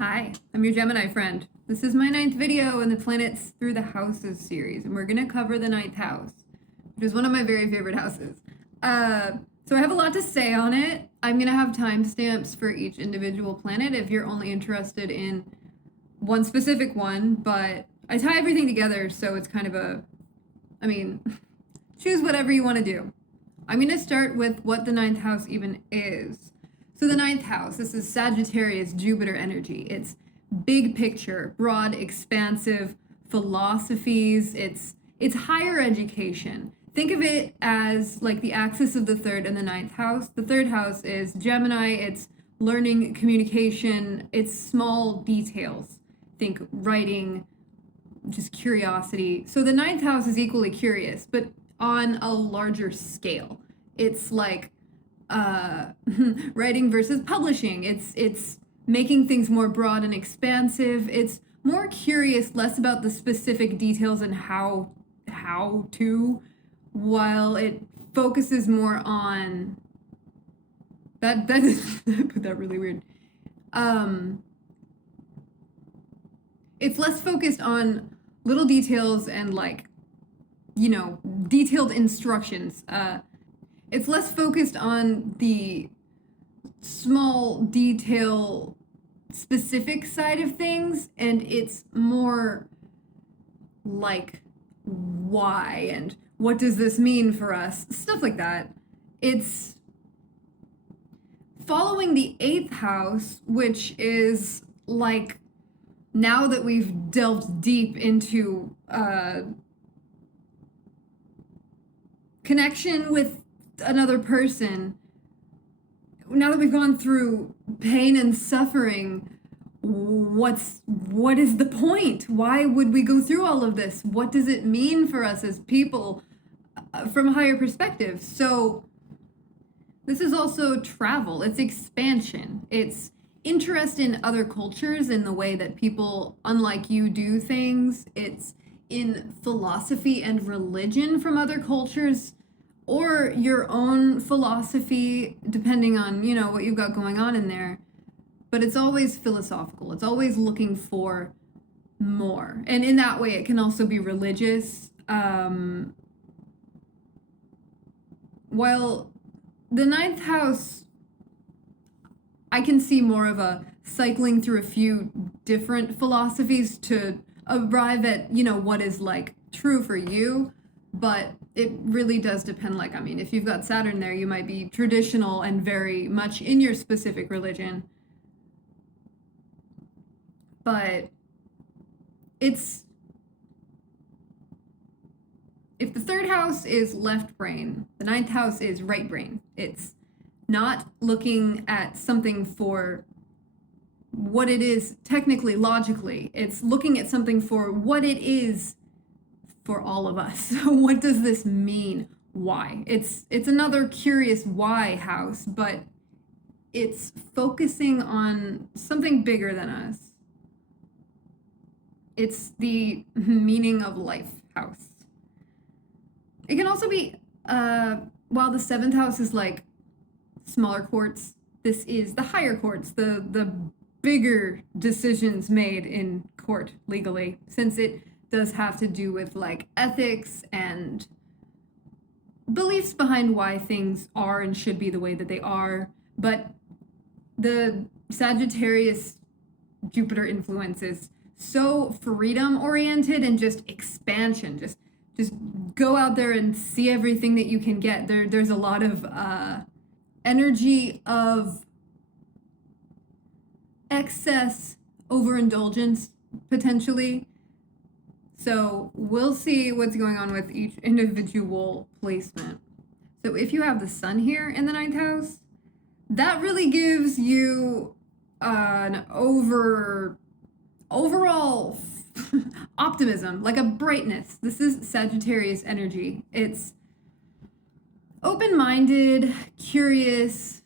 Hi, I'm your Gemini friend. This is my 9th video in the Planets Through the Houses series, and we're going to cover the 9th house, which is one of my very favorite houses. So I have a lot to say on it. I'm going to have timestamps for each individual planet if you're only interested in one specific one, but I tie everything together, so it's kind of choose whatever you want to do. I'm going to start with what the 9th house even is. So the 9th house, this is Sagittarius, Jupiter energy. It's big picture, broad, expansive philosophies. It's higher education. Think of it as like the axis of the 3rd and the 9th house. The 3rd house is Gemini. It's learning, communication. It's small details. Think writing, just curiosity. So the 9th house is equally curious, but on a larger scale. It's like writing versus publishing. It's making things more broad and expansive. It's more curious, less about the specific details and how to, while it focuses more on that is I put that really weird. It's less focused on little details and detailed instructions. It's less focused on the small detail specific side of things, and it's more like why and what does this mean for us, stuff like that. It's following the 8th house, which is like, now that we've delved deep into connection with another person, now that we've gone through pain and suffering, what is the point? Why would we go through all of this? What does it mean for us as people from a higher perspective? So this is also travel. It's expansion. It's interest in other cultures and the way that people unlike you do things. It's in philosophy and religion from other cultures, or your own philosophy, depending on, what you've got going on in there. But it's always philosophical. It's always looking for more. And in that way, it can also be religious. While the 9th house, I can see more of a cycling through a few different philosophies to arrive at, what is like true for you. But it really does depend. If you've got Saturn there, you might be traditional and very much in your specific religion. But if the 3rd house is left brain, the 9th house is right brain. It's not looking at something for what it is technically, logically. It's looking at something for what it is for all of us. What does this mean? Why? It's another curious why house, but it's focusing on something bigger than us. It's the meaning of life house. It can also be, while the 7th house is like smaller courts, this is the higher courts, the bigger decisions made in court legally, since it does have to do with like ethics and beliefs behind why things are and should be the way that they are. But the Sagittarius Jupiter influence is so freedom oriented and just expansion. Just go out there and see everything that you can get. There's a lot of energy of excess overindulgence potentially. So we'll see what's going on with each individual placement. So if you have the sun here in the 9th house, that really gives you an overall optimism, like a brightness. This is Sagittarius energy. It's open-minded, curious,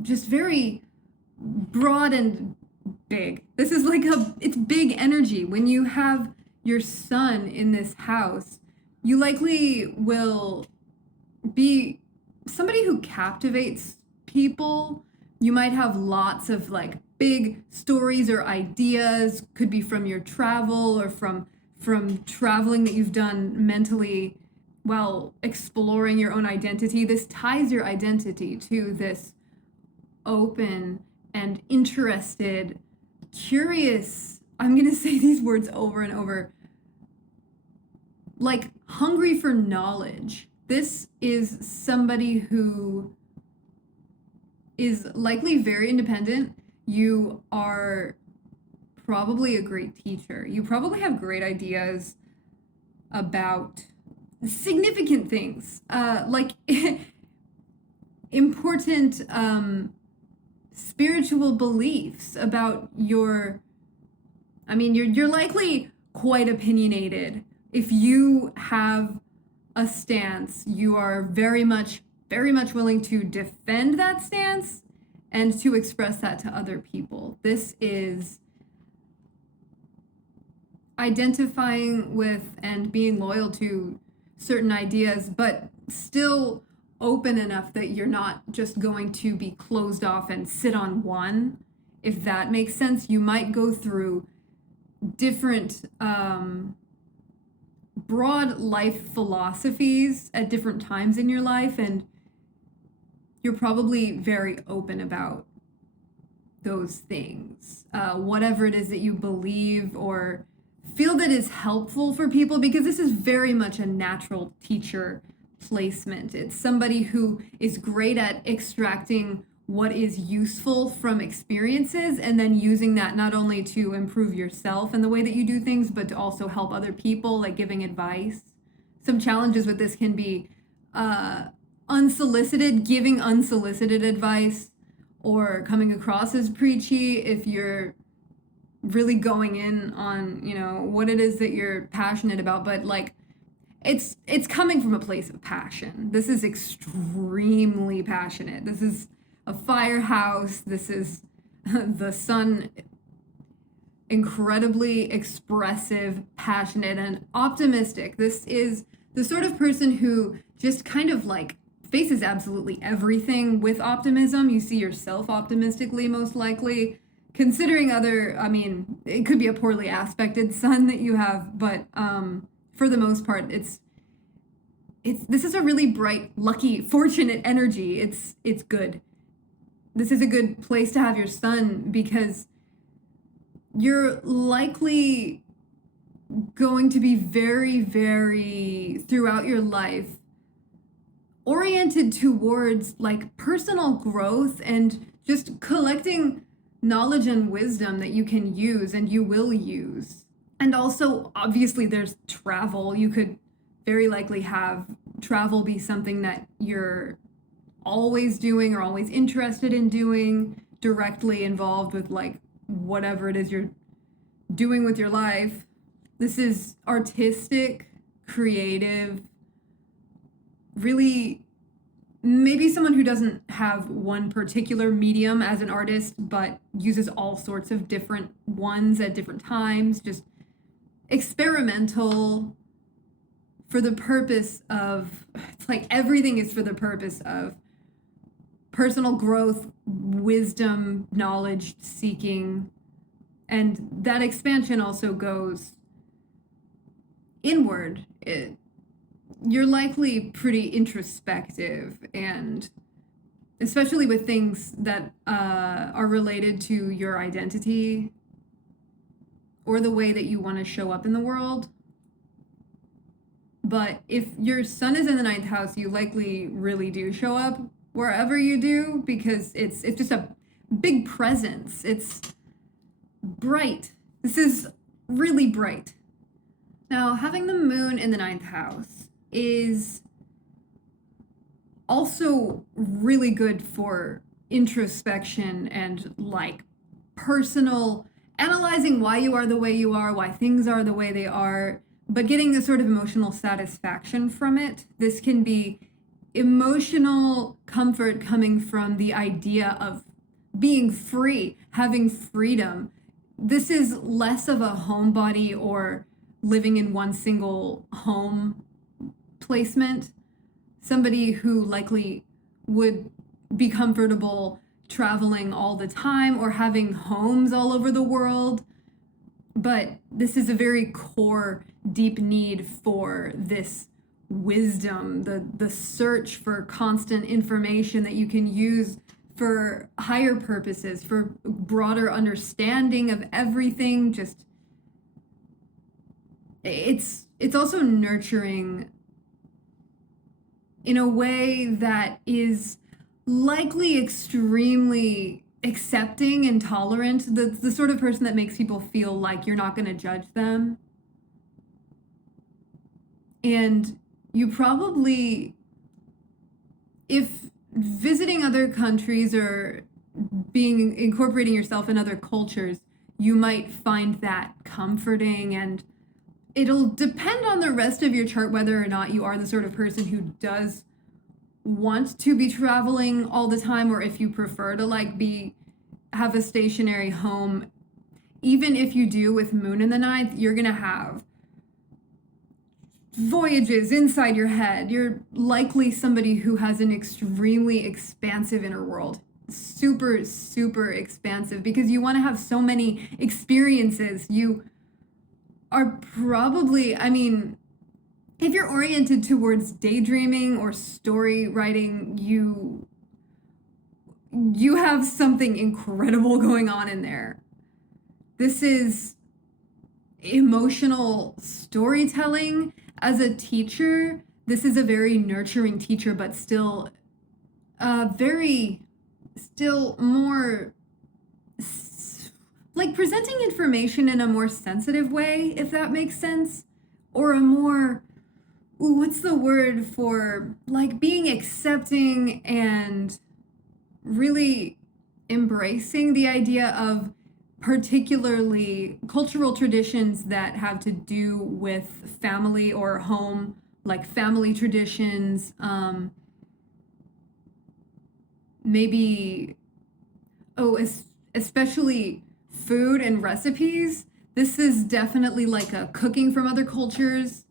just very broad and big. This is it's big energy. When you have your sun in this house, you likely will be somebody who captivates people. You might have lots of big stories or ideas, could be from your travel or from traveling that you've done mentally while exploring your own identity. This ties your identity to this open and interested, curious, I'm going to say these words over and over, like hungry for knowledge. This is somebody who is likely very independent. You are probably a great teacher. You probably have great ideas about significant things, like important spiritual beliefs about you're likely quite opinionated. If you have a stance, you are very much willing to defend that stance and to express that to other people. This is identifying with and being loyal to certain ideas, but still open enough that you're not just going to be closed off and sit on one. If that makes sense, you might go through different broad life philosophies at different times in your life, and you're probably very open about those things, whatever it is that you believe or feel that is helpful for people, because this is very much a natural teacher placement. It's somebody who is great at extracting what is useful from experiences and then using that not only to improve yourself and the way that you do things, but to also help other people, like giving advice. Some challenges with this can be giving unsolicited advice, or coming across as preachy if you're really going in on, what it is that you're passionate about, but like it's coming from a place of passion. This is extremely passionate. This is a firehouse. This is the sun, incredibly expressive, passionate, and optimistic. This is the sort of person who just kind of like faces absolutely everything with optimism. You see yourself optimistically, most likely, considering it could be a poorly aspected sun that you have, but for the most part, this is a really bright, lucky, fortunate energy. It's good. This is a good place to have your sun, because you're likely going to be very, very, throughout your life, oriented towards like personal growth and just collecting knowledge and wisdom that you can use and you will use. And also, obviously, there's travel. You could very likely have travel be something that you're always doing or always interested in doing, directly involved with like whatever it is you're doing with your life. This is artistic, creative, really maybe someone who doesn't have one particular medium as an artist, but uses all sorts of different ones at different times, just experimental, for the purpose of, it's like everything is for the purpose of personal growth, wisdom, knowledge seeking. And that expansion also goes inward. You're likely pretty introspective, and especially with things that are related to your identity or the way that you want to show up in the world. But if your sun is in the 9th house, you likely really do show up wherever you do, because it's just a big presence. It's bright. This is really bright. Now, having the moon in the 9th house is also really good for introspection and like personal analyzing why you are the way you are, why things are the way they are, but getting a sort of emotional satisfaction from it. This can be emotional comfort coming from the idea of being free, having freedom. This is less of a homebody or living in one single home placement. Somebody who likely would be comfortable traveling all the time or having homes all over the world. But this is a very core, deep need for this wisdom, the search for constant information that you can use for higher purposes, for broader understanding of everything. Just it's also nurturing in a way that is likely extremely accepting and tolerant, the sort of person that makes people feel like you're not going to judge them. And you probably, if visiting other countries or incorporating yourself in other cultures, you might find that comforting, and it'll depend on the rest of your chart whether or not you are the sort of person who does want to be traveling all the time, or if you prefer to have a stationary home. Even if you do, with Moon in the ninth, you're gonna have voyages inside your head. You're likely somebody who has an extremely expansive inner world, super expansive, because you want to have so many experiences. You are probably, if you're oriented towards daydreaming or story writing, you have something incredible going on in there. This is emotional storytelling. As a teacher, this is a very nurturing teacher, but still more like presenting information in a more sensitive way, if that makes sense, or a more, what's the word for, like, being accepting and really embracing the idea of particularly cultural traditions that have to do with family or home, like family traditions, maybe, especially food and recipes. This is definitely like a cooking from other cultures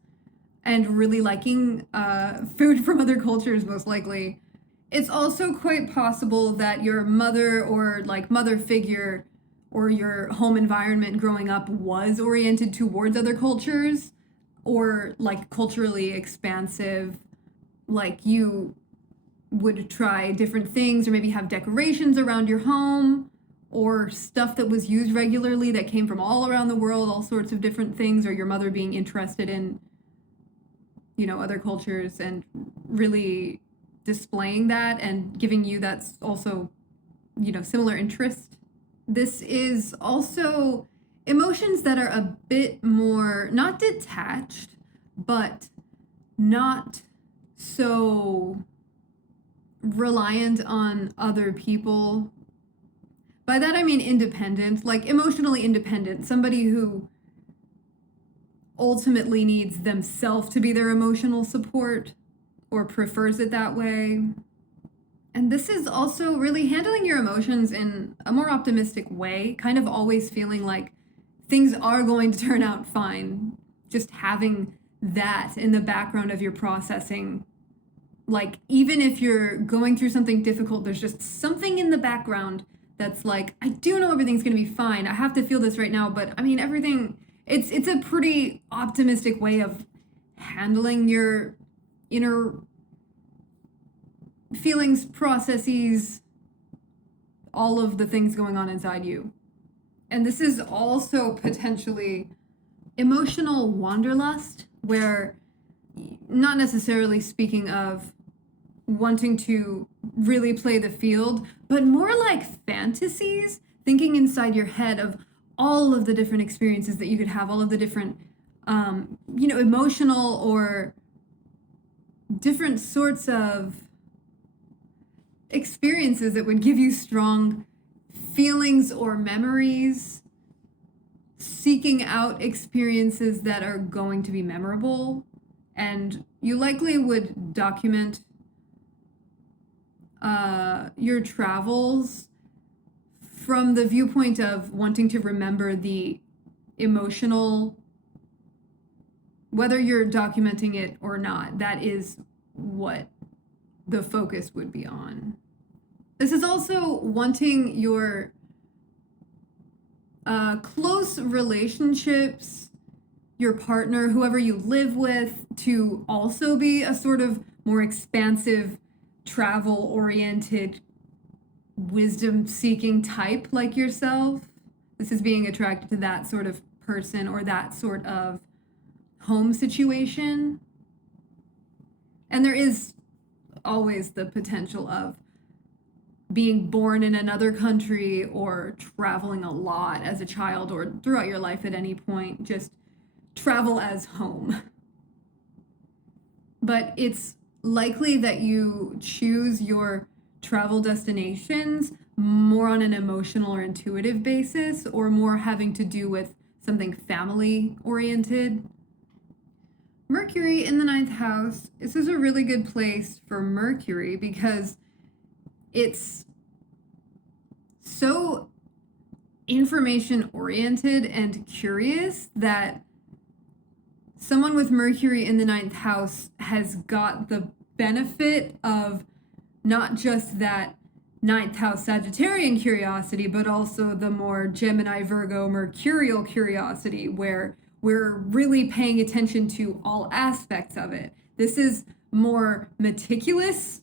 and really liking food from other cultures, most likely. It's also quite possible that your mother or like mother figure or your home environment growing up was oriented towards other cultures, or like culturally expansive, like you would try different things or maybe have decorations around your home or stuff that was used regularly that came from all around the world, all sorts of different things, or your mother being interested in, other cultures and really displaying that and giving you that's also, similar interest. This is also emotions that are a bit more, not detached, but not so reliant on other people. By that I mean independent, like emotionally independent, somebody who ultimately needs themselves to be their emotional support or prefers it that way. And this is also really handling your emotions in a more optimistic way, kind of always feeling like things are going to turn out fine. Just having that in the background of your processing. Like, even if you're going through something difficult, there's just something in the background that's like, I do know everything's going to be fine. I have to feel this right now, but everything, it's a pretty optimistic way of handling your inner feelings, processes, all of the things going on inside you. And this is also potentially emotional wanderlust, where not necessarily speaking of wanting to really play the field, but more like fantasies, thinking inside your head of all of the different experiences that you could have, all of the different, emotional or different sorts of experiences that would give you strong feelings or memories, seeking out experiences that are going to be memorable. And you likely would document your travels from the viewpoint of wanting to remember the emotional, whether you're documenting it or not, that is what the focus would be on. This is also wanting your close relationships, your partner, whoever you live with, to also be a sort of more expansive, travel-oriented, wisdom-seeking type like yourself. This is being attracted to that sort of person or that sort of home situation. And there is always the potential of being born in another country or traveling a lot as a child or throughout your life at any point. Just travel as home. But it's likely that you choose your travel destinations more on an emotional or intuitive basis, or more having to do with something family oriented. Mercury in the 9th house, this is a really good place for Mercury because it's so information oriented and curious that someone with Mercury in the 9th house has got the benefit of not just that 9th house Sagittarian curiosity, but also the more Gemini, Virgo, Mercurial curiosity, where we're really paying attention to all aspects of it. This is more meticulous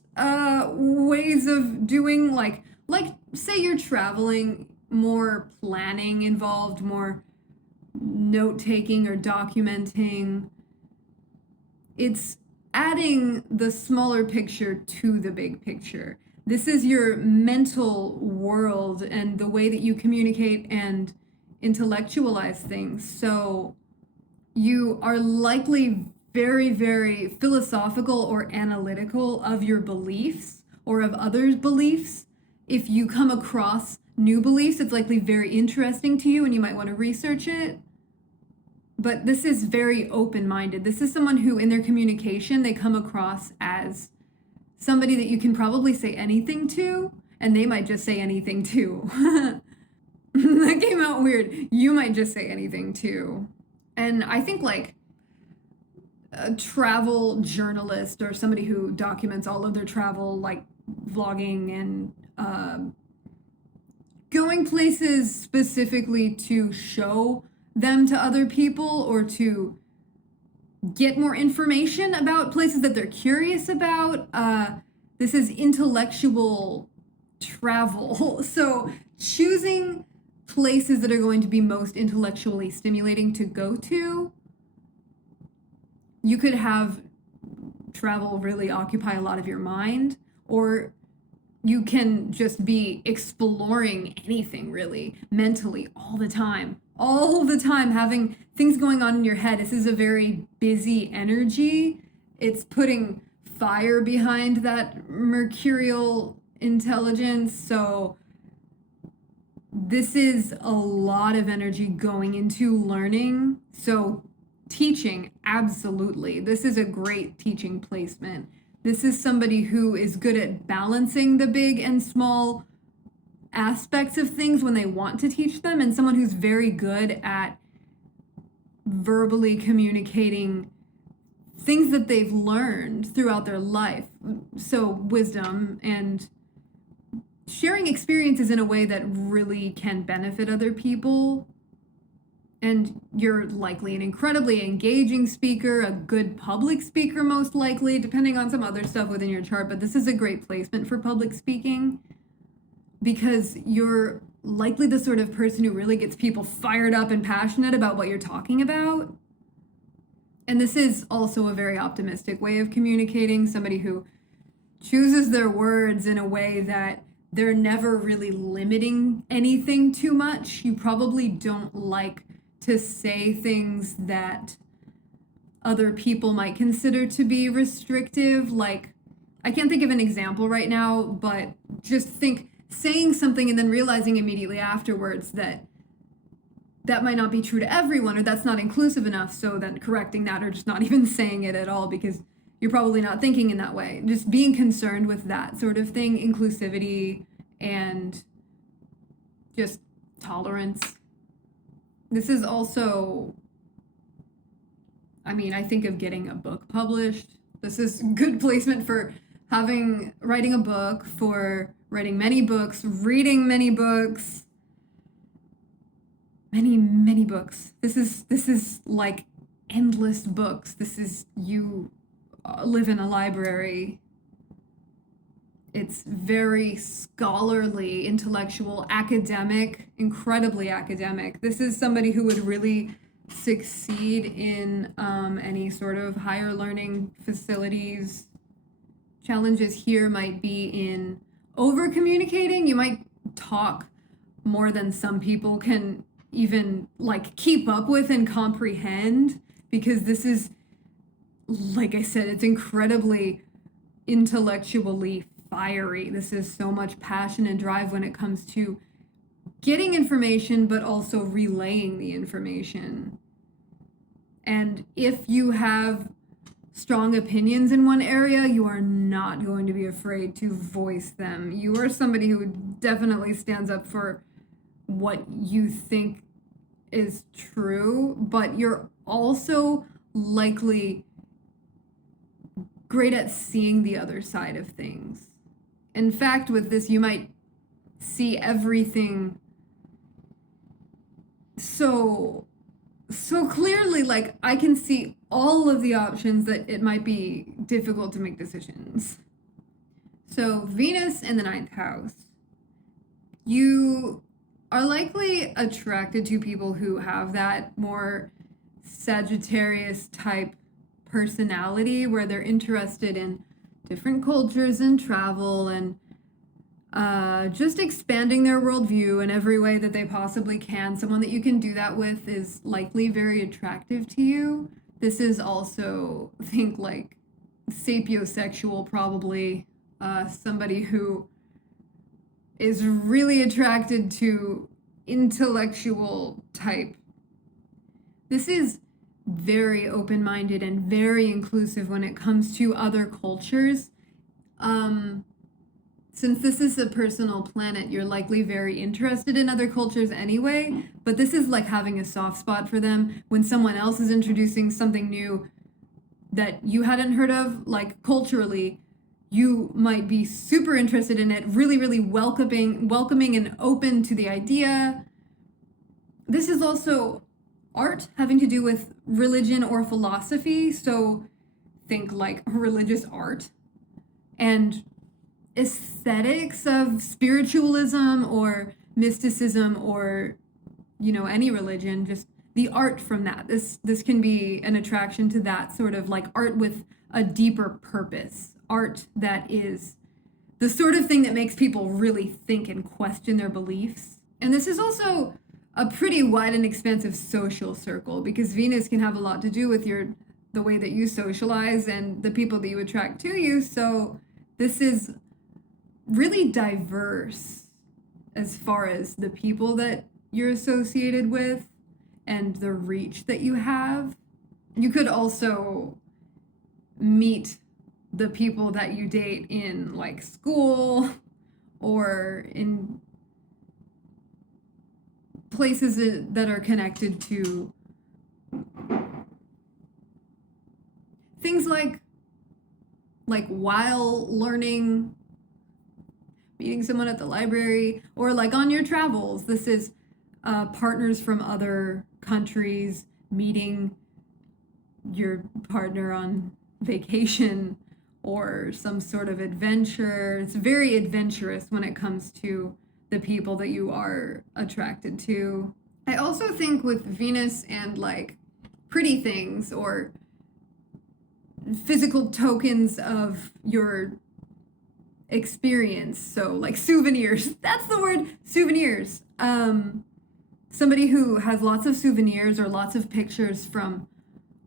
ways of doing, like say you're traveling, more planning involved, more note-taking or documenting. It's adding the smaller picture to the big picture. This is your mental world and the way that you communicate and intellectualize things. So you are likely very, very philosophical or analytical of your beliefs or of others' beliefs. If you come across new beliefs, it's likely very interesting to you and you might want to research it. But this is very open-minded. This is someone who, in their communication, they come across as somebody that you can probably say anything to, and they might just say anything too. That came out weird. You might just say anything too. And I think like a travel journalist or somebody who documents all of their travel, like vlogging and going places specifically to show them to other people or to get more information about places that they're curious about. This is intellectual travel. So choosing places that are going to be most intellectually stimulating to go to. You could have travel really occupy a lot of your mind, or you can just be exploring anything really mentally all the time, having things going on in your head. This is a very busy energy. It's putting fire behind that mercurial intelligence. So this is a lot of energy going into learning. So teaching, absolutely. This is a great teaching placement. This is somebody who is good at balancing the big and small aspects of things when they want to teach them, and someone who's very good at verbally communicating things that they've learned throughout their life. So wisdom and sharing experiences in a way that really can benefit other people. And you're likely an incredibly engaging speaker, a good public speaker most likely, depending on some other stuff within your chart. But this is a great placement for public speaking because you're likely the sort of person who really gets people fired up and passionate about what you're talking about. And this is also a very optimistic way of communicating, somebody who chooses their words in a way that they're never really limiting anything too much. You probably don't like to say things that other people might consider to be restrictive. Like, I can't think of an example right now, but just think saying something and then realizing immediately afterwards that that might not be true to everyone, or that's not inclusive enough, so then correcting that or just not even saying it at all because you're probably not thinking in that way. Just being concerned with that sort of thing, inclusivity and just tolerance. This is also, I think of getting a book published. This is good placement for writing a book, for writing many books, reading many books, many books. This is like endless books. This is you live in a library. It's very scholarly, intellectual, academic, incredibly academic. This is somebody who would really succeed in any sort of higher learning facilities. Challenges here might be in over communicating. You might talk more than some people can even like keep up with and comprehend, because this is, like I said, it's incredibly intellectually fiery. This is so much passion and drive when it comes to getting information, but also relaying the information. And if you have strong opinions in one area, you are not going to be afraid to voice them. You are somebody who definitely stands up for what you think is true, but you're also likely great at seeing the other side of things. In fact, with this, you might see everything so clearly. Like, I can see all of the options that it might be difficult to make decisions. So Venus in the 9th house. You are likely attracted to people who have that more Sagittarius type personality, where they're interested in different cultures and travel and just expanding their worldview in every way that they possibly can. Someone that you can do that with is likely very attractive to you. This is also, think like sapiosexual, probably somebody who is really attracted to intellectual type. This is very open-minded and very inclusive when it comes to other cultures. Since this is a personal planet, you're likely very interested in other cultures anyway, but this is like having a soft spot for them when someone else is introducing something new that you hadn't heard of, like culturally. You might be super interested in it, really welcoming and open to the idea. This is also art having to do with religion or philosophy, so think like religious art and aesthetics of spiritualism or mysticism, or any religion, just the art from that. This can be an attraction to that sort of like art with a deeper purpose, art that is the sort of thing that makes people really think and question their beliefs. And this is also a pretty wide and expansive social circle, because Venus can have a lot to do with the way that you socialize and the people that you attract to you. So this is really diverse as far as the people that you're associated with and the reach that you have. You could also meet the people that you date in like school or in places that are connected to things like while learning, meeting someone at the library, or like on your travels. This is partners from other countries meeting your partner on vacation or some sort of adventure. It's very adventurous when it comes to the people that you are attracted to. I also think with Venus and like pretty things or physical tokens of your experience, so like souvenirs, that's the word, souvenirs. Somebody who has lots of souvenirs or lots of pictures from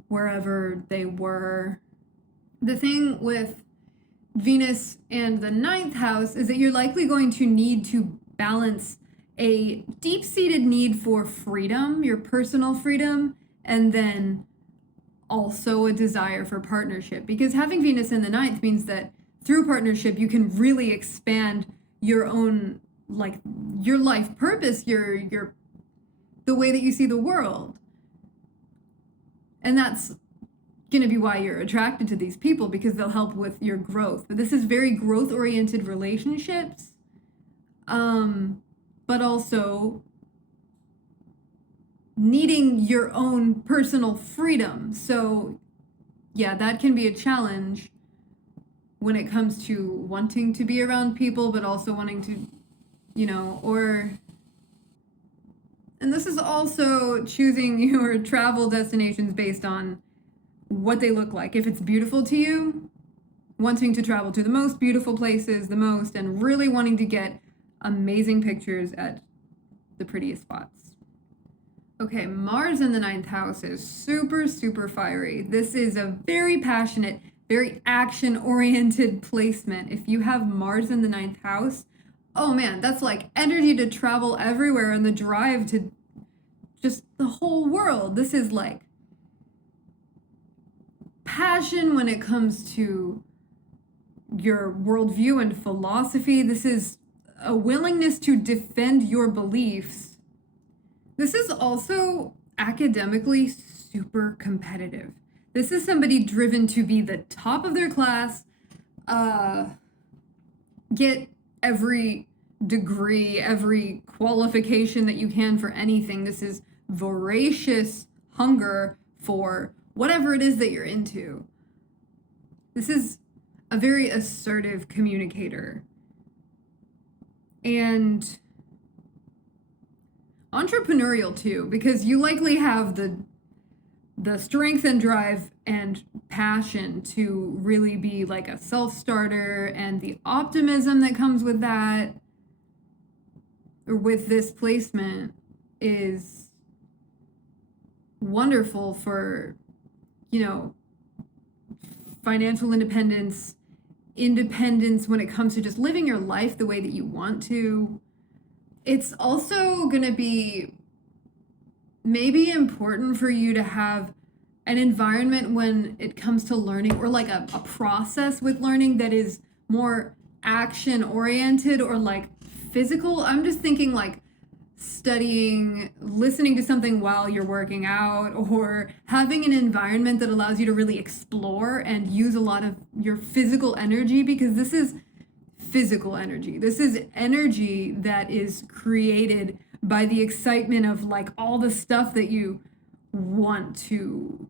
wherever they were. The thing with Venus and the 9th house is that you're likely going to need to balance a deep-seated need for freedom, your personal freedom, and then also a desire for partnership. Because having Venus in the 9th means that through partnership, you can really expand your own, like, your life purpose, your the way that you see the world. And that's going to be why you're attracted to these people, because they'll help with your growth. But this is very growth-oriented relationships. but also needing your own personal freedom. So, yeah, that can be a challenge when it comes to wanting to be around people, but also wanting to, and this is also choosing your travel destinations based on what they look like. If it's beautiful to you, wanting to travel to the most beautiful places the most, and really wanting to get amazing pictures at the prettiest spots. Okay, Mars in the 9th house is super, super fiery. This is a very passionate, very action-oriented placement. If you have Mars in the 9th house, oh man, that's like energy to travel everywhere and the drive to just the whole world. This is like passion when it comes to your worldview and philosophy. This is a willingness to defend your beliefs. This is also academically super competitive. This is somebody driven to be the top of their class, get every degree, every qualification that you can for anything. This is voracious hunger for whatever it is that you're into. This is a very assertive communicator. And entrepreneurial too, because you likely have the strength and drive and passion to really be like a self-starter, and the optimism that comes with that, or with this placement, is wonderful for, financial independence when it comes to just living your life the way that you want to. It's also going to be maybe important for you to have an environment when it comes to learning, or like a process with learning that is more action oriented or like physical. I'm just thinking like studying, listening to something while you're working out, or having an environment that allows you to really explore and use a lot of your physical energy, because this is physical energy. This is energy that is created by the excitement of like all the stuff that you want to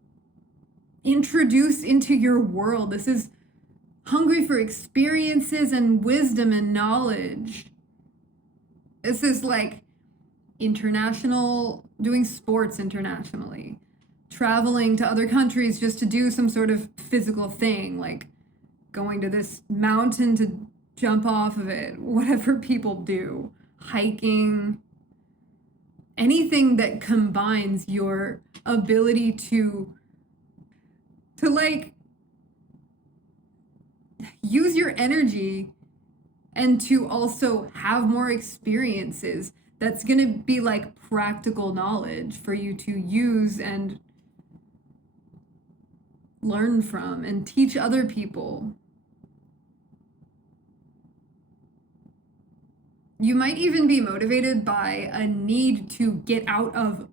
introduce into your world. This is hungry for experiences and wisdom and knowledge. This is like doing sports internationally, traveling to other countries just to do some sort of physical thing, like going to this mountain to jump off of it, whatever people do, hiking, anything that combines your ability to like use your energy and to also have more experiences. That's going to be like practical knowledge for you to use and learn from and teach other people. You might even be motivated by a need to get out of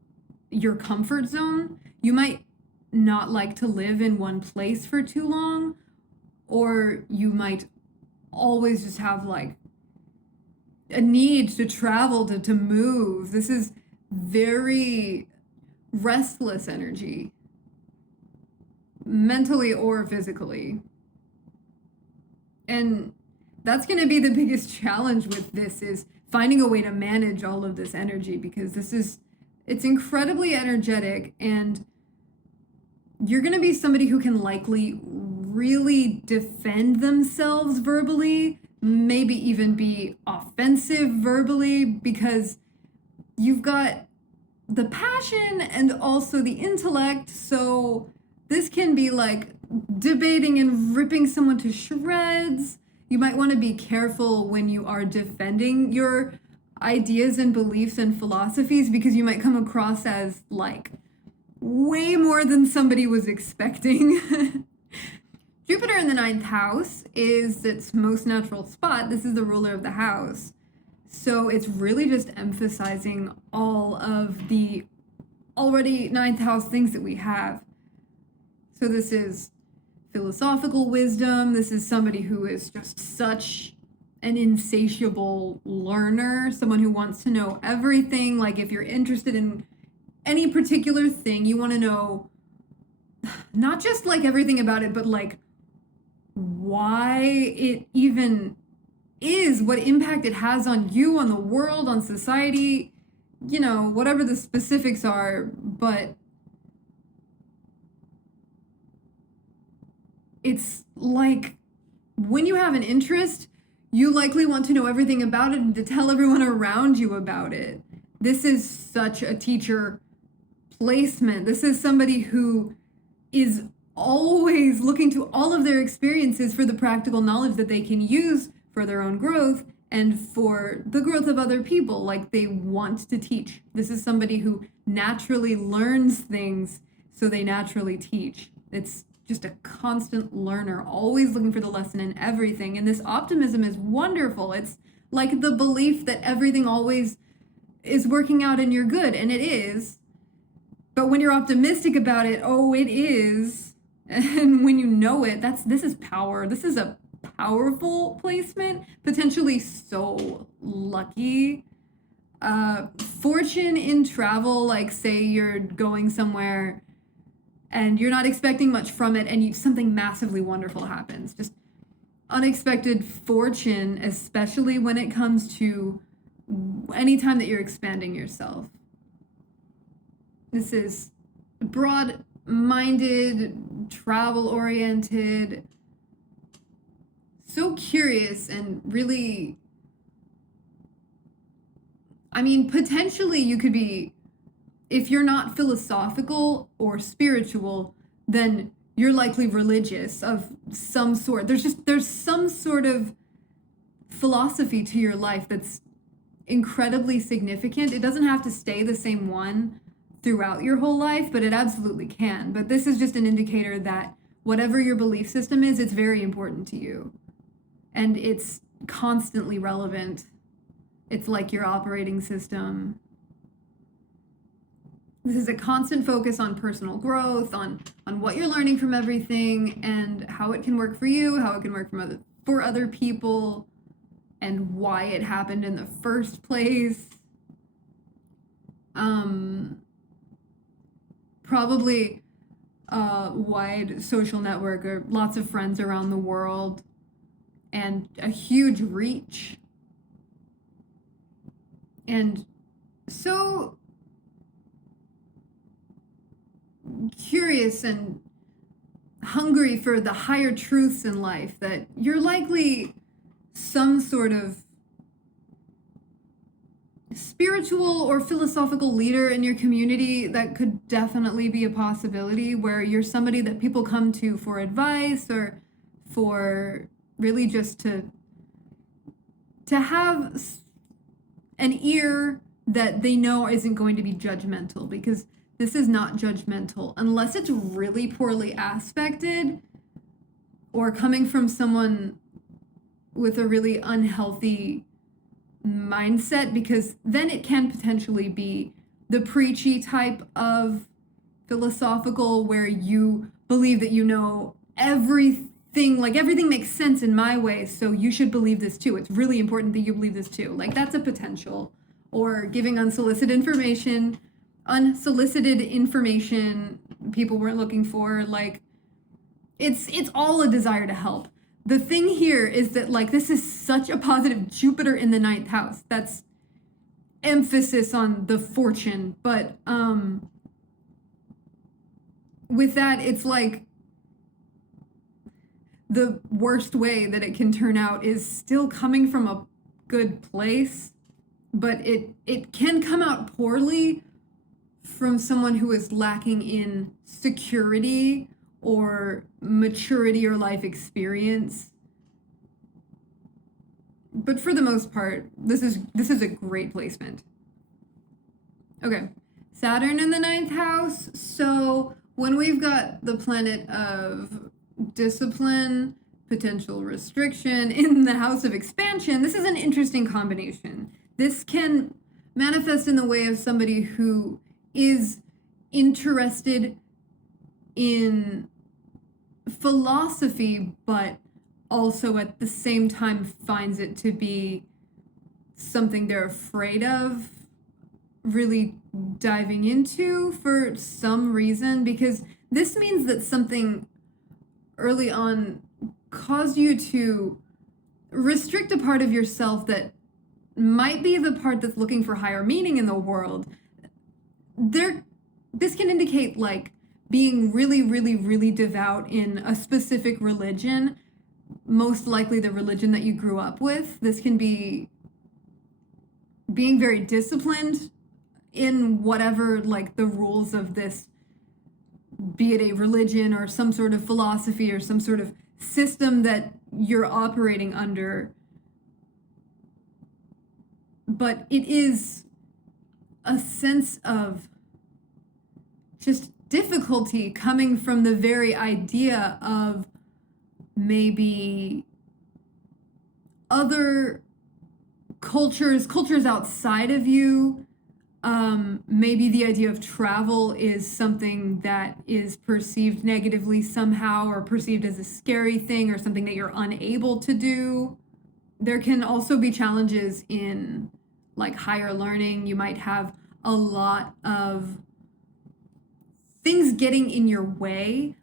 your comfort zone. You might not like to live in one place for too long, or you might always just have like a need to travel, to move. This is very restless energy, mentally or physically. And that's going to be the biggest challenge with this, is finding a way to manage all of this energy, because it's incredibly energetic, and you're going to be somebody who can likely really defend themselves verbally, maybe even be offensive verbally, because you've got the passion and also the intellect. So this can be like debating and ripping someone to shreds. You might want to be careful when you are defending your ideas and beliefs and philosophies, because you might come across as like way more than somebody was expecting. Jupiter in the 9th house is its most natural spot. This is the ruler of the house. So it's really just emphasizing all of the already 9th house things that we have. So this is philosophical wisdom. This is somebody who is just such an insatiable learner, someone who wants to know everything. Like if you're interested in any particular thing, you want to know not just like everything about it, but like why it even is, what impact it has on you, on the world, on society, whatever the specifics are. But it's like when you have an interest, you likely want to know everything about it and to tell everyone around you about it. This is such a teacher placement. This is somebody who is always looking to all of their experiences for the practical knowledge that they can use for their own growth and for the growth of other people. Like they want to teach. This is somebody who naturally learns things, so they naturally teach. It's just a constant learner, always looking for the lesson in everything. And this optimism is wonderful. It's like the belief that everything always is working out in your good, and it is. But when you're optimistic about it, oh, it is. And when you know it, this is power. This is a powerful placement, potentially so lucky. Fortune in travel, like say you're going somewhere and you're not expecting much from it, and something massively wonderful happens. Just unexpected fortune, especially when it comes to any time that you're expanding yourself. This is broad-minded, travel-oriented, so curious, and really, potentially you could be, if you're not philosophical or spiritual, then you're likely religious of some sort. There's some sort of philosophy to your life that's incredibly significant. It doesn't have to stay the same one throughout your whole life, but it absolutely can. But this is just an indicator that whatever your belief system is, it's very important to you. And it's constantly relevant. It's like your operating system. This is a constant focus on personal growth, on what you're learning from everything, and how it can work for you, how it can work for other people, and why it happened in the first place. Probably a wide social network, or lots of friends around the world, and a huge reach. And so curious and hungry for the higher truths in life that you're likely some sort of spiritual or philosophical leader in your community. That could definitely be a possibility, where you're somebody that people come to for advice, or for really just to have an ear that they know isn't going to be judgmental, because this is not judgmental unless it's really poorly aspected or coming from someone with a really unhealthy mindset, because then it can potentially be the preachy type of philosophical, where you believe that you know everything, like everything makes sense in my way, so you should believe this too. It's really important that you believe this too. Like that's a potential. Or giving unsolicited information people weren't looking for. Like it's all a desire to help. The thing here is that, like, this is such a positive Jupiter in the 9th house. That's emphasis on the fortune. But with that, it's like the worst way that it can turn out is still coming from a good place, but it can come out poorly from someone who is lacking in security or maturity or life experience. But for the most part, this is a great placement. Okay, Saturn in the 9th house. So when we've got the planet of discipline, potential restriction in the house of expansion, this is an interesting combination. This can manifest in the way of somebody who is interested in philosophy, but also at the same time finds it to be something they're afraid of really diving into for some reason, because this means that something early on caused you to restrict a part of yourself that might be the part that's looking for higher meaning in the world. This can indicate like being really, really, really devout in a specific religion, most likely the religion that you grew up with. This can be being very disciplined in whatever, like, the rules of this, be it a religion or some sort of philosophy or some sort of system that you're operating under. But it is a sense of just difficulty coming from the very idea of maybe other cultures outside of you. Maybe the idea of travel is something that is perceived negatively somehow, or perceived as a scary thing, or something that you're unable to do. There can also be challenges in like higher learning. You might have a lot of things getting in your way,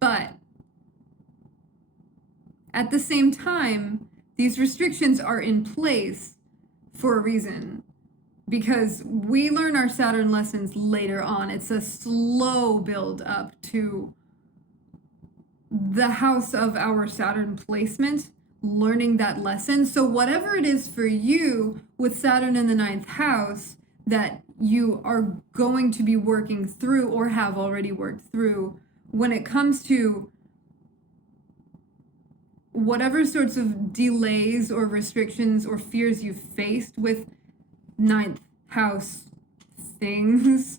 but at the same time, these restrictions are in place for a reason, because we learn our Saturn lessons later on. It's a slow build up to the house of our Saturn placement, learning that lesson. So whatever it is for you with Saturn in the 9th house that you are going to be working through or have already worked through, when it comes to whatever sorts of delays or restrictions or fears you've faced with 9th house things,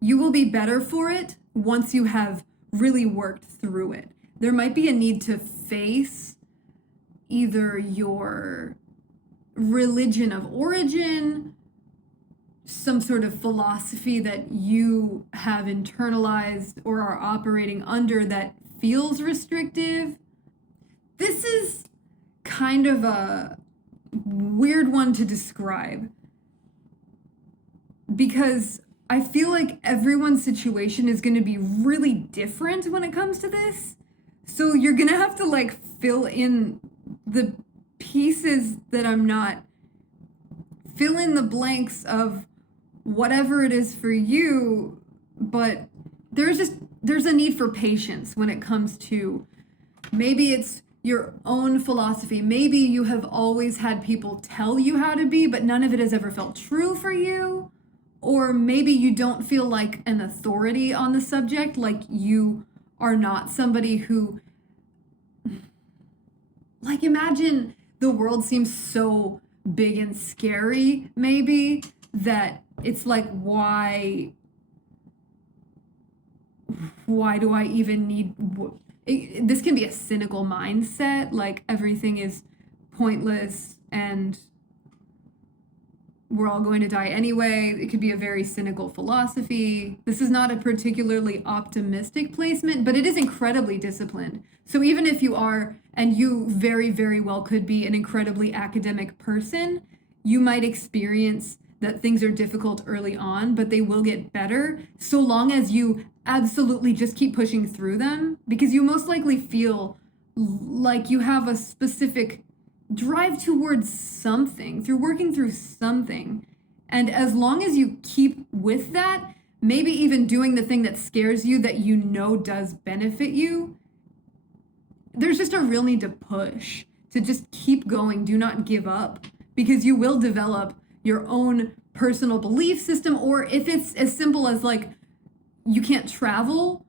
you will be better for it once you have really worked through it. There might be a need to face either your religion of origin, some sort of philosophy that you have internalized or are operating under that feels restrictive. This is kind of a weird one to describe, because I feel like everyone's situation is going to be really different when it comes to this. So you're going to have to like fill in the pieces that I'm not, fill in the blanks of whatever it is for you. But there's a need for patience when it comes to, maybe it's your own philosophy. Maybe you have always had people tell you how to be, but none of it has ever felt true for you. Or maybe you don't feel like an authority on the subject, like you are not somebody who, like, imagine the world seems so big and scary, maybe, that it's like, why do I even need, this can be a cynical mindset, like everything is pointless and we're all going to die anyway. It could be a very cynical philosophy. This is not a particularly optimistic placement, but it is incredibly disciplined. So even if you are, and you very, very well could be an incredibly academic person, you might experience that things are difficult early on, but they will get better so long as you absolutely just keep pushing through them, because you most likely feel like you have a specific drive towards something, through working through something. And as long as you keep with that, maybe even doing the thing that scares you that you know does benefit you, there's just a real need to push, to just keep going, do not give up, because you will develop your own personal belief system. Or if it's as simple as like, you can't travel,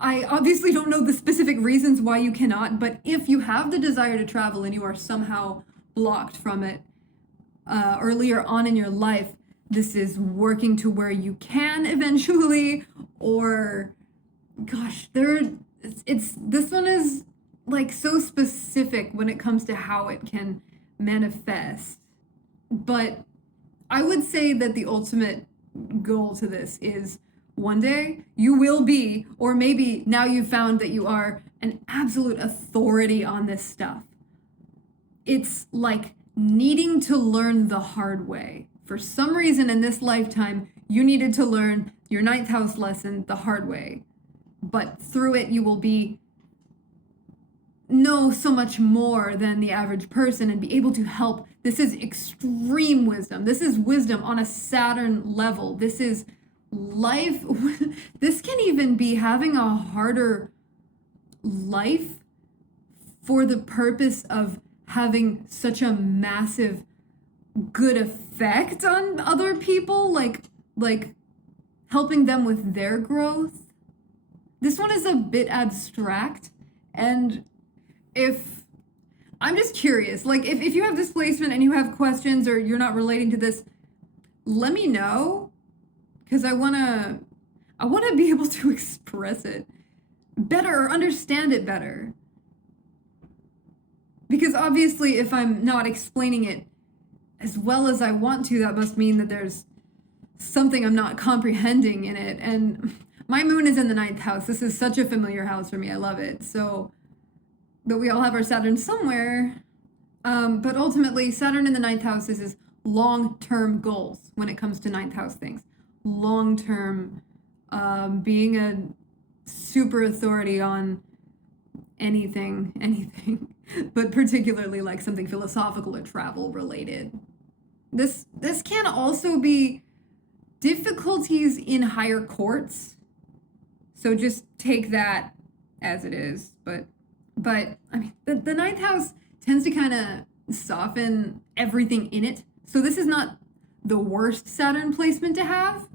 I obviously don't know the specific reasons why you cannot, but if you have the desire to travel and you are somehow blocked from it earlier on in your life, this is working to where you can eventually. Or, gosh, this one is like so specific when it comes to how it can manifest. But I would say that the ultimate goal to this is one day you will be, or maybe now you've found that you are an absolute authority on this stuff. It's like needing to learn the hard way. For some reason in this lifetime, you needed to learn your ninth house lesson the hard way. But through it, you will know so much more than the average person and be able to help. This is extreme wisdom. This is wisdom on a Saturn level. This is life. This can even be having a harder life for the purpose of having such a massive good effect on other people, like helping them with their growth. This one is a bit abstract, and if I'm just curious, like if you have displacement and you have questions or you're not relating to this, let me know, because I wanna be able to express it better or understand it better. Because obviously if I'm not explaining it as well as I want to, that must mean that there's something I'm not comprehending in it. And my moon is in the ninth house. This is such a familiar house for me. I love it. So, but we all have our Saturn somewhere. But ultimately, Saturn in the ninth house is long-term goals when it comes to ninth house things. Long-term, being a super authority on anything, but particularly like something philosophical or travel related. This can also be difficulties in higher courts. So just take that as it is. But I mean, the ninth house tends to kind of soften everything in it. So this is not the worst Saturn placement to have.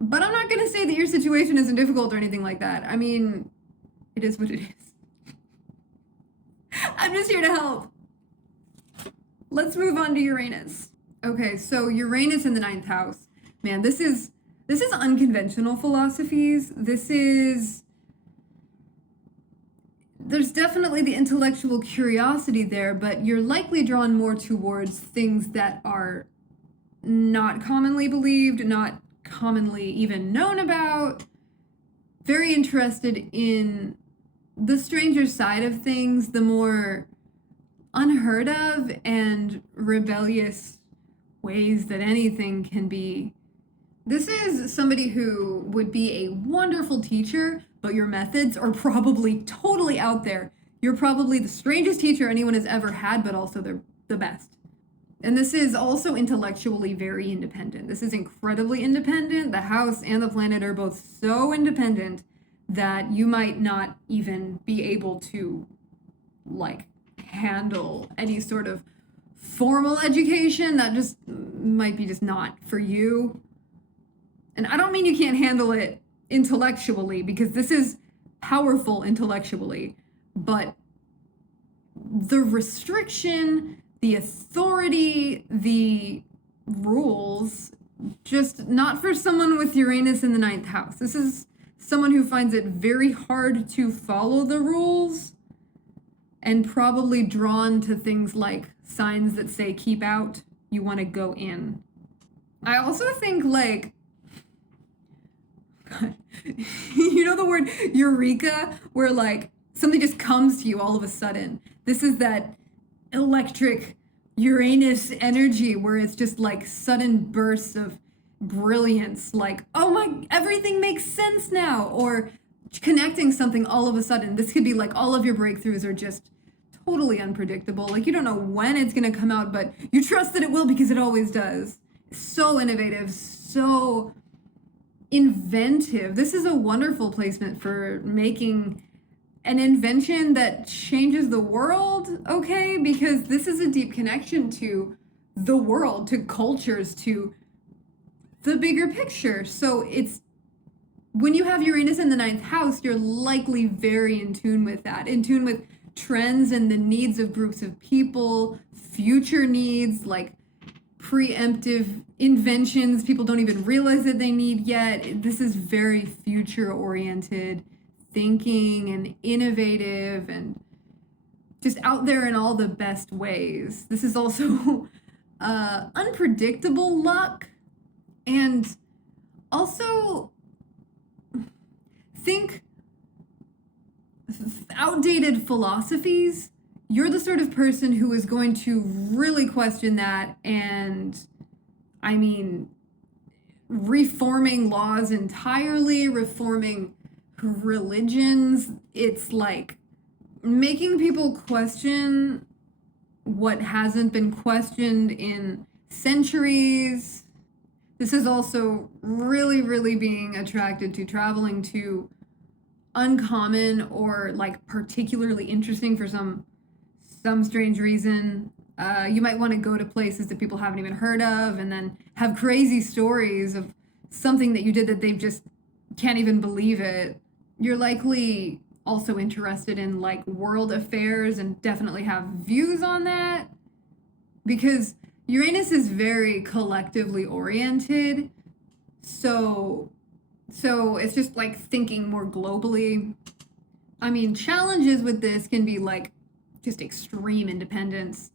But I'm not going to say that your situation isn't difficult or anything like that. I mean, it is what it is. I'm just here to help. Let's move on to Uranus. Okay, so Uranus in the ninth house. Man, this is unconventional philosophies. There's definitely the intellectual curiosity there, but you're likely drawn more towards things that are not commonly believed, not commonly even known about. Very interested in the stranger side of things, the more unheard of and rebellious ways that anything can be. This is somebody who would be a wonderful teacher, but your methods are probably totally out there. You're probably the strangest teacher anyone has ever had, but also they're the best. And this is also intellectually very independent. This is incredibly independent. The house and the planet are both so independent that you might not even be able to, like, handle any sort of formal education. That just might be just not for you. And I don't mean you can't handle it intellectually, because this is powerful intellectually, but the restriction, the authority, the rules, just not for someone with Uranus in the ninth house. This is someone who finds it very hard to follow the rules and probably drawn to things like signs that say keep out, you want to go in. I also think, like, you know the word eureka, where like something just comes to you all of a sudden. This is that electric Uranus energy where it's just like sudden bursts of brilliance, like, oh my, everything makes sense now, or connecting something all of a sudden. This could be like all of your breakthroughs are just totally unpredictable. Like, you don't know when it's going to come out, but you trust that it will because it always does. So innovative, so inventive. This is a wonderful placement for making an invention that changes the world, okay? Because this is a deep connection to the world, to cultures, to the bigger picture. So it's, when you have Uranus in the ninth house, you're likely very in tune with that, in tune with trends and the needs of groups of people, future needs, like preemptive inventions people don't even realize that they need yet. This is very future-oriented thinking and innovative and just out there in all the best ways. This is also unpredictable luck and Also, think outdated philosophies. You're the sort of person who is going to really question that, and I mean, reforming laws entirely, reforming religions. It's like making people question what hasn't been questioned in centuries. This is also really, really being attracted to traveling to uncommon or like particularly interesting for some strange reason. You might want to go to places that people haven't even heard of and then have crazy stories of something that you did that they just can't even believe it. You're likely also interested in like world affairs and definitely have views on that because Uranus is very collectively oriented. So it's just like thinking more globally. I mean, challenges with this can be like just extreme independence,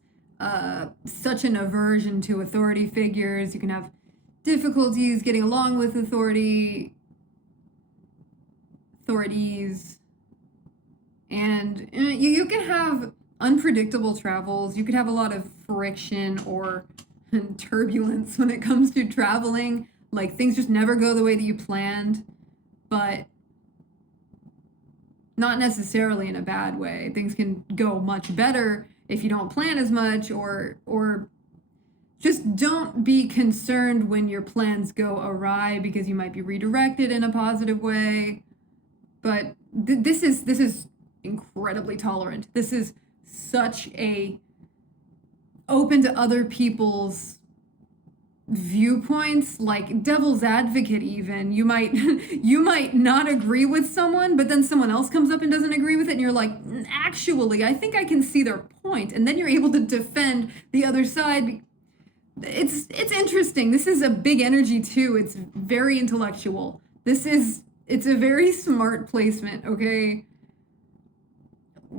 such an aversion to authority figures. You can have difficulties getting along with authorities, and you can have unpredictable travels. You could have a lot of friction or turbulence when it comes to traveling. Like things just never go the way that you planned, but not necessarily in a bad way. Things can go much better if you don't plan as much, or just don't be concerned when your plans go awry because you might be redirected in a positive way. But this is incredibly tolerant. This is such a open to other people's viewpoints, like devil's advocate even. You might not agree with someone, but then someone else comes up and doesn't agree with it and you're like, actually I think I can see their point, and then you're able to defend the other side. It's interesting. This is a big energy too. It's very intellectual. It's a very smart placement, okay?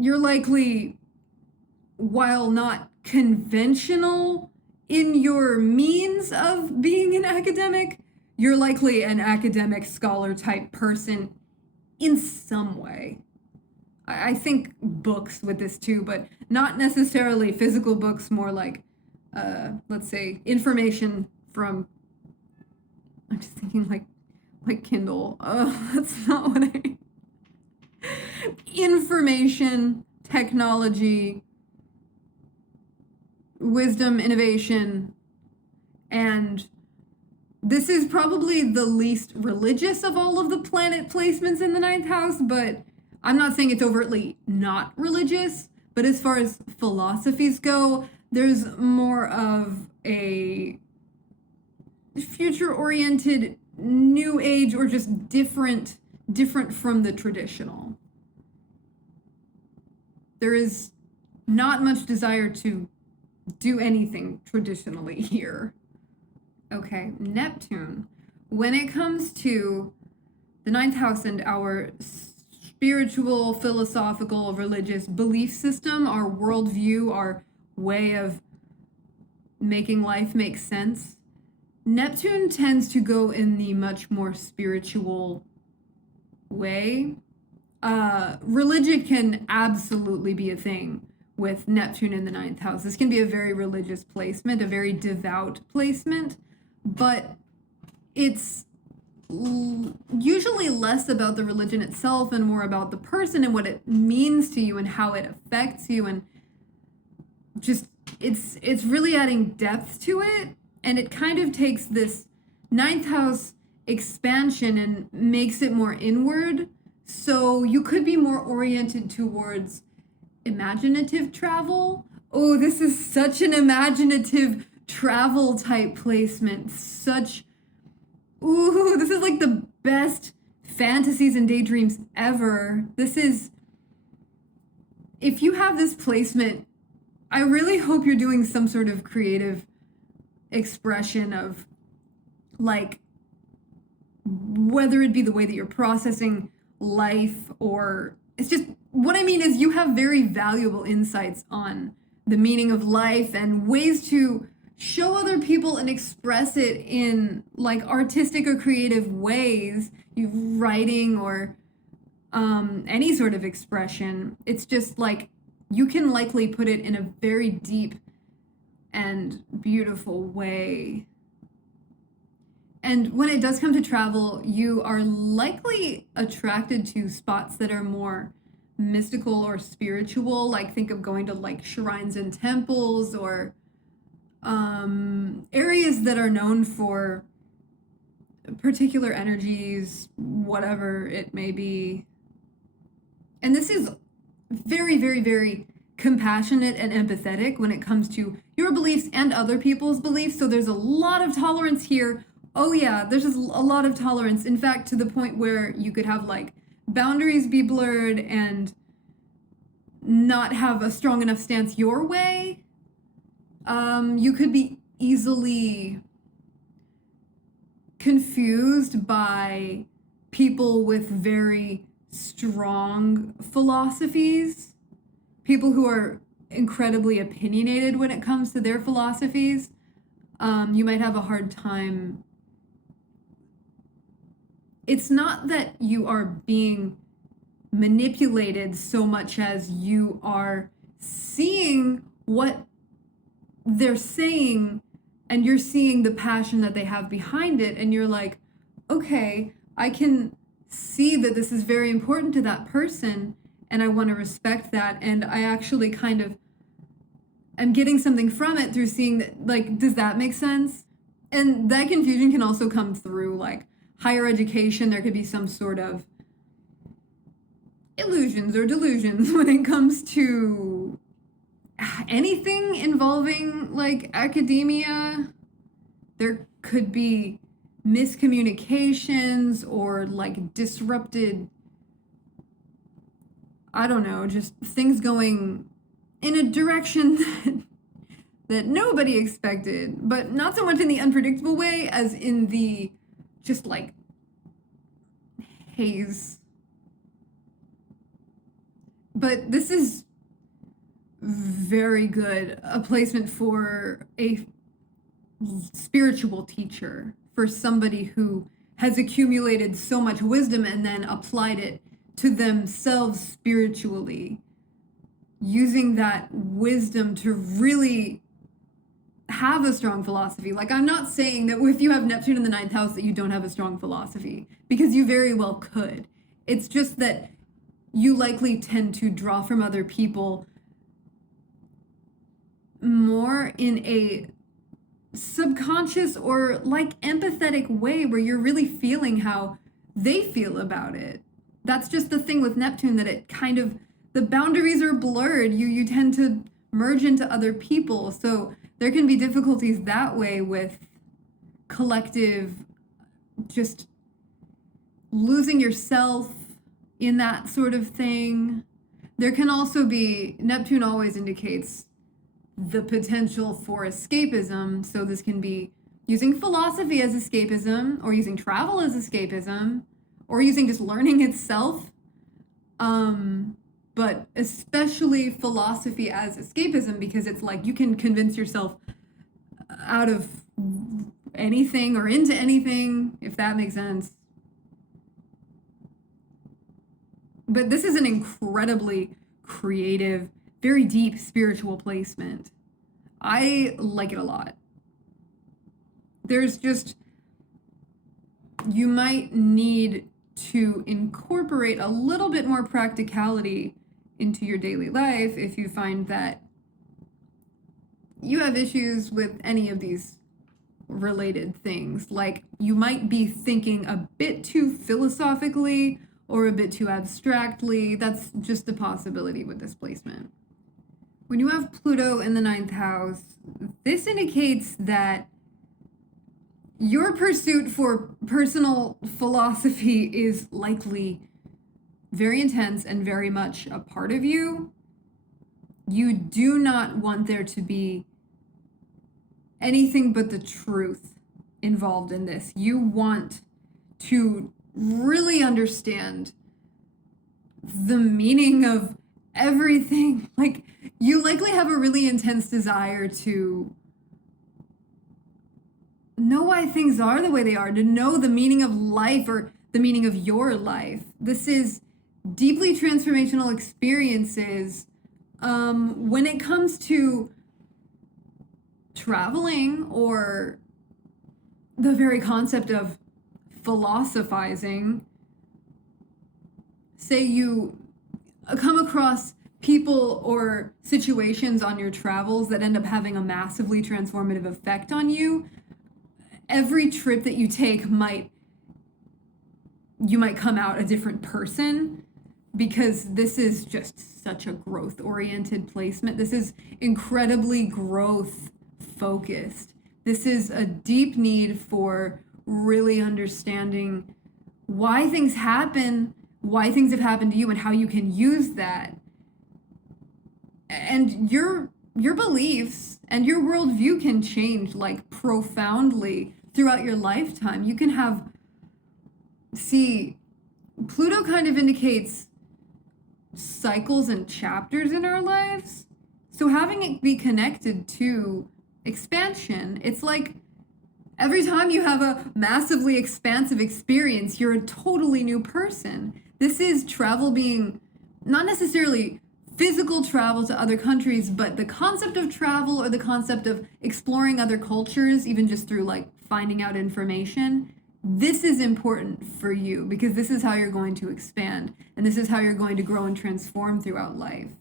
You're likely, while not conventional in your means of being an academic, you're likely an academic scholar type person in some way. I think books with this too, but not necessarily physical books, more like, let's say, information from, I'm just thinking like Kindle. That's not what information, technology, wisdom, innovation, and this is probably the least religious of all of the planet placements in the ninth house, but I'm not saying it's overtly not religious, but as far as philosophies go, there's more of a future-oriented new age or just different from the traditional. There is not much desire to do anything traditionally here. Okay, Neptune. When it comes to the ninth house and our spiritual, philosophical, religious belief system, our worldview, our way of making life make sense, Neptune tends to go in the much more spiritual way. Religion can absolutely be a thing with Neptune in the ninth house. This can be a very religious placement, a very devout placement, but it's usually less about the religion itself and more about the person and what it means to you and how it affects you, and just it's really adding depth to it, and it kind of takes this ninth house expansion and makes it more inward. So you could be more oriented towards imaginative travel. Oh, this is such an imaginative travel type placement. This is like the best fantasies and daydreams ever. If you have this placement, I really hope you're doing some sort of creative expression of, like, whether it be the way that you're processing life, or it's just, what I mean is you have very valuable insights on the meaning of life and ways to show other people and express it in like artistic or creative ways, you writing or any sort of expression. It's just like you can likely put it in a very deep and beautiful way. And when it does come to travel, you are likely attracted to spots that are more mystical or spiritual. Like think of going to like shrines and temples, or areas that are known for particular energies, whatever it may be. And this is very, very, very compassionate and empathetic when it comes to your beliefs and other people's beliefs. So there's a lot of tolerance here. Oh yeah, there's just a lot of tolerance. In fact, to the point where you could have like boundaries be blurred and not have a strong enough stance your way. You could be easily confused by people with very strong philosophies, people who are incredibly opinionated when it comes to their philosophies. You might have a hard time. It's not that you are being manipulated so much as you are seeing what they're saying, and you're seeing the passion that they have behind it, and you're like, okay, I can see that this is very important to that person, and I want to respect that, and I actually kind of am getting something from it through seeing that. Like, does that make sense? And that confusion can also come through like higher education. There could be some sort of illusions or delusions when it comes to anything involving like academia. There could be miscommunications or like disrupted, I don't know, just things going in a direction that nobody expected, but not so much in the unpredictable way as in the just like haze. But this is very good, a placement for a spiritual teacher, for somebody who has accumulated so much wisdom and then applied it to themselves spiritually, using that wisdom to really have a strong philosophy. Like, I'm not saying that if you have Neptune in the 9th house that you don't have a strong philosophy, because you very well could. It's just that you likely tend to draw from other people more in a subconscious or like empathetic way, where you're really feeling how they feel about it. That's just the thing with Neptune, that it kind of, the boundaries are blurred. You tend to merge into other people. So there can be difficulties that way with collective, just losing yourself in that sort of thing. There can also be, Neptune always indicates the potential for escapism. So this can be using philosophy as escapism, or using travel as escapism, or using just learning itself. But especially philosophy as escapism, because it's like you can convince yourself out of anything or into anything, if that makes sense. But this is an incredibly creative, very deep spiritual placement. I like it a lot. There's just, you might need to incorporate a little bit more practicality into your daily life if you find that you have issues with any of these related things. Like, you might be thinking a bit too philosophically or a bit too abstractly. That's just a possibility with this placement. When you have Pluto in the 9th house, this indicates that your pursuit for personal philosophy is likely very intense and very much a part of you. You do not want there to be anything but the truth involved in this. You want to really understand the meaning of everything. Like, you likely have a really intense desire to know why things are the way they are, to know the meaning of life or the meaning of your life. This is deeply transformational experiences. When it comes to traveling or the very concept of philosophizing, say you come across people or situations on your travels that end up having a massively transformative effect on you, every trip that you take you might come out a different person, because this is just such a growth oriented placement. This is incredibly growth focused. This is a deep need for really understanding why things happen, why things have happened to you, and how you can use that. And your beliefs and your worldview can change like profoundly throughout your lifetime. You can have, see, Pluto kind of indicates cycles and chapters in our lives. So having it be connected to expansion, it's like every time you have a massively expansive experience, you're a totally new person. This is travel being not necessarily physical travel to other countries, but the concept of travel or the concept of exploring other cultures, even just through like finding out information. This is important for you because this is how you're going to expand, and this is how you're going to grow and transform throughout life.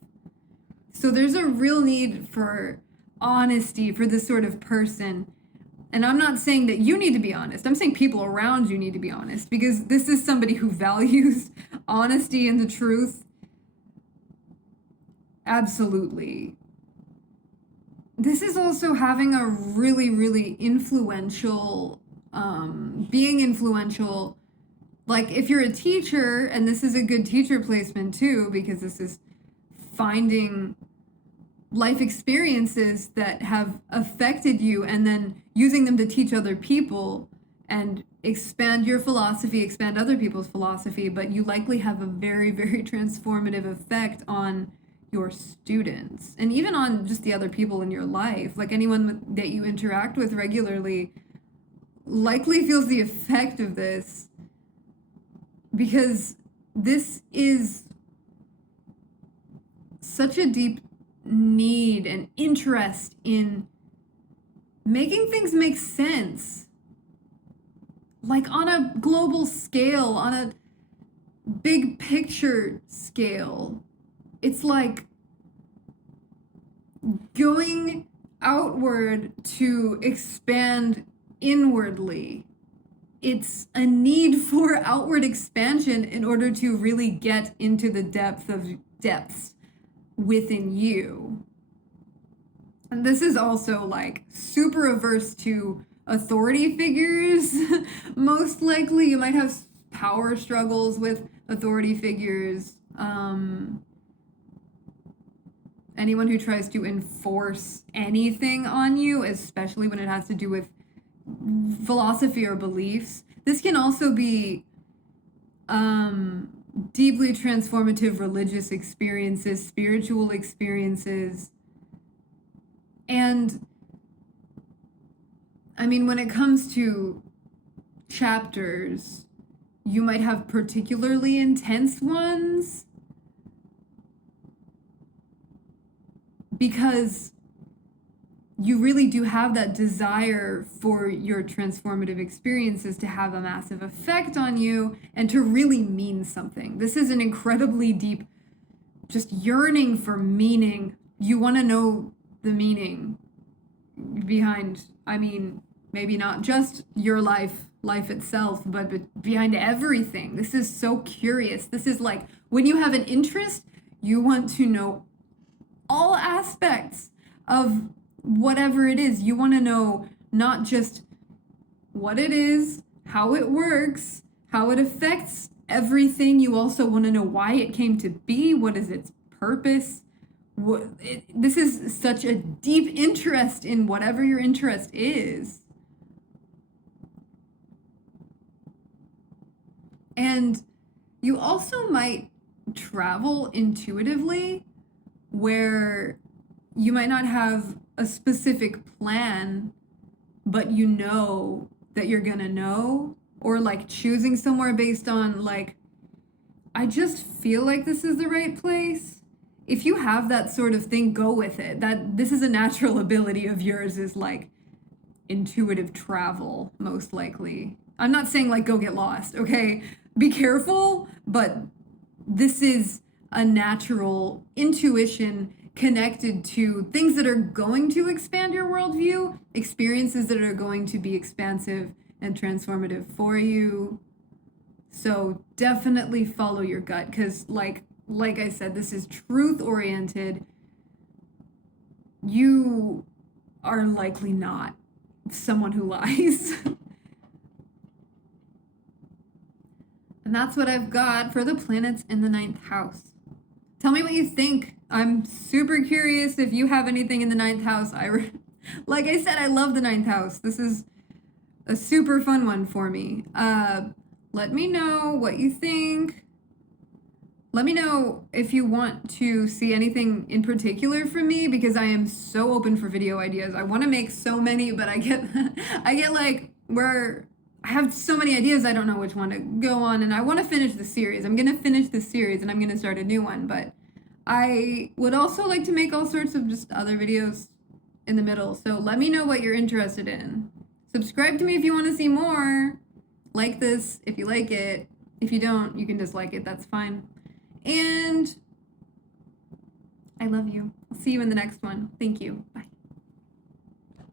So there's a real need for honesty for this sort of person. And I'm not saying that you need to be honest. I'm saying people around you need to be honest, because this is somebody who values honesty and the truth. Absolutely. This is also having a really, really influential, being influential. Like if you're a teacher, and this is a good teacher placement too, because this is finding life experiences that have affected you and then using them to teach other people and expand your philosophy, expand other people's philosophy, but you likely have a very, very transformative effect on your students and even on just the other people in your life. Like anyone that you interact with regularly likely feels the effect of this, because this is such a deep need and interest in making things make sense, like on a global scale, on a big picture scale. It's like going outward to expand inwardly. It's a need for outward expansion in order to really get into the depths within you. And this is also like super averse to authority figures. Most likely you might have power struggles with authority figures. Anyone who tries to enforce anything on you, especially when it has to do with philosophy or beliefs. This can also be deeply transformative religious experiences, spiritual experiences. And I mean, when it comes to chapters, you might have particularly intense ones because you really do have that desire for your transformative experiences to have a massive effect on you and to really mean something. This is an incredibly deep, just yearning for meaning. You want to know the meaning behind, I mean, maybe not just your life itself, but behind everything. This is so curious. This is like when you have an interest, you want to know all aspects of whatever it is. You want to know not just what it is, how it works, how it affects everything. You also want to know why it came to be. What is its purpose? This is such a deep interest in whatever your interest is. And you also might travel intuitively, where you might not have a specific plan, but you know that you're gonna know, or like choosing somewhere based on like, I just feel like this is the right place. If you have that sort of thing, go with it. That this is a natural ability of yours, is like intuitive travel, most likely. I'm not saying like go get lost, okay? Be careful, but this is a natural intuition connected to things that are going to expand your worldview, experiences that are going to be expansive and transformative for you. So definitely follow your gut, because like I said, this is truth oriented. You are likely not someone who lies. And that's what I've got for the planets in the 9th house. Tell me what you think. I'm super curious if you have anything in the 9th house. Like I said, I love the 9th house. This is a super fun one for me. Let me know what you think. Let me know if you want to see anything in particular from me, because I am so open for video ideas. I want to make so many, but I get like where I have so many ideas, I don't know which one to go on, and I want to finish the series. I'm going to finish the series and I'm going to start a new one, but I would also like to make all sorts of just other videos in the middle. So let me know what you're interested in. Subscribe to me if you want to see more. Like this if you like it. If you don't, you can dislike it. That's fine. And I love you. I'll see you in the next one. Thank you. Bye.